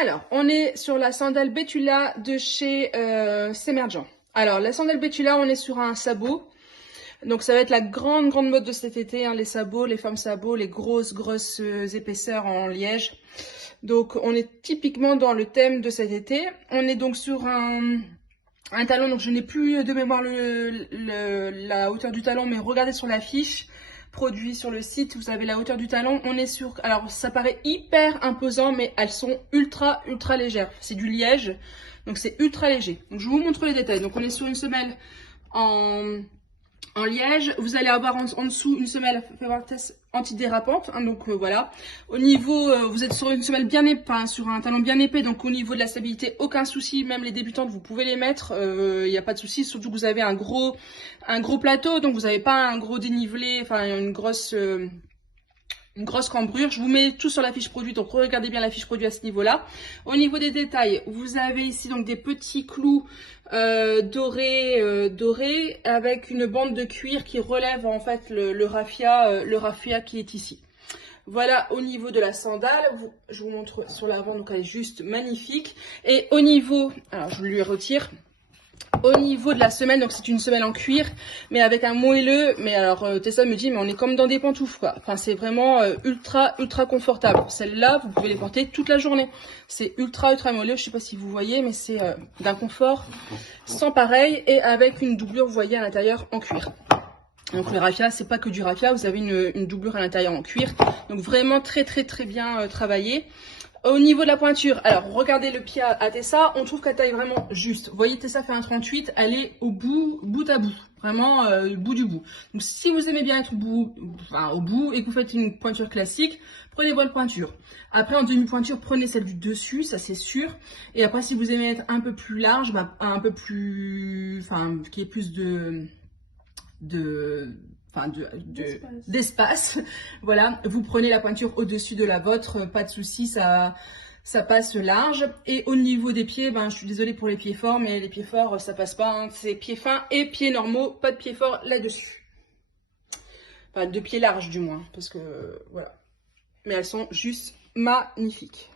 Alors, on est sur la sandale Betula de chez Semergent. Alors, la sandale Betula, on est sur un sabot. Donc, ça va être la grande mode de cet été, hein, les sabots, les formes sabots, les grosses épaisseurs en liège. Donc, on est typiquement dans le thème de cet été. On est donc sur un talon, donc je n'ai plus de mémoire la hauteur du talon, mais regardez sur la fiche produit sur le site, vous avez la hauteur du talon. On est sur, alors ça paraît hyper imposant, mais elles sont ultra légères. C'est du liège, donc c'est ultra léger. Donc je vous montre les détails. Donc on est sur une semelle en liège. Vous allez avoir en dessous une semelle antidérapante, hein, donc voilà. Au niveau, vous êtes sur une semelle bien épais, hein, sur un talon bien épais, donc au niveau de la stabilité, aucun souci. Même les débutantes, vous pouvez les mettre, il n'y a pas de souci. Surtout que vous avez un gros plateau, donc vous n'avez pas un gros dénivelé, enfin une grosse cambrure. Je vous mets tout sur la fiche produit, donc regardez bien la fiche produit à ce niveau-là. Au niveau des détails, vous avez ici donc des petits clous dorés avec une bande de cuir qui relève en fait le raffia qui est ici. Voilà au niveau de la sandale, je vous montre sur l'avant, donc elle est juste magnifique. Et au niveau, alors je lui retire. Au niveau de la semelle, donc c'est une semelle en cuir, mais avec un moelleux. Mais alors Tessa me dit, mais on est comme dans des pantoufles, quoi. Enfin, c'est vraiment ultra confortable. Celle-là, vous pouvez les porter toute la journée. C'est ultra moelleux. Je sais pas si vous voyez, mais c'est d'un confort sans pareil et avec une doublure, vous voyez, à l'intérieur en cuir. Donc le raffia, c'est pas que du raffia, vous avez une doublure à l'intérieur en cuir. Donc vraiment très bien travaillé. Au niveau de la pointure, alors regardez le pied à Tessa, on trouve qu'elle taille vraiment juste. Vous voyez, Tessa fait un 38, elle est au bout à bout, vraiment bout du bout. Donc si vous aimez bien être au bout et que vous faites une pointure classique, prenez votre pointure. Après en demi-pointure, prenez celle du dessus, ça c'est sûr. Et après si vous aimez être un peu plus large, qui ait plus d'espace, voilà, vous prenez la pointure au-dessus de la vôtre, pas de souci, ça passe large. Et au niveau des pieds, je suis désolée pour les pieds forts, mais les pieds forts ça passe pas, hein. C'est pieds fins et pieds normaux, pas de pieds forts là-dessus, enfin de pieds larges du moins, parce que voilà, mais elles sont juste magnifiques.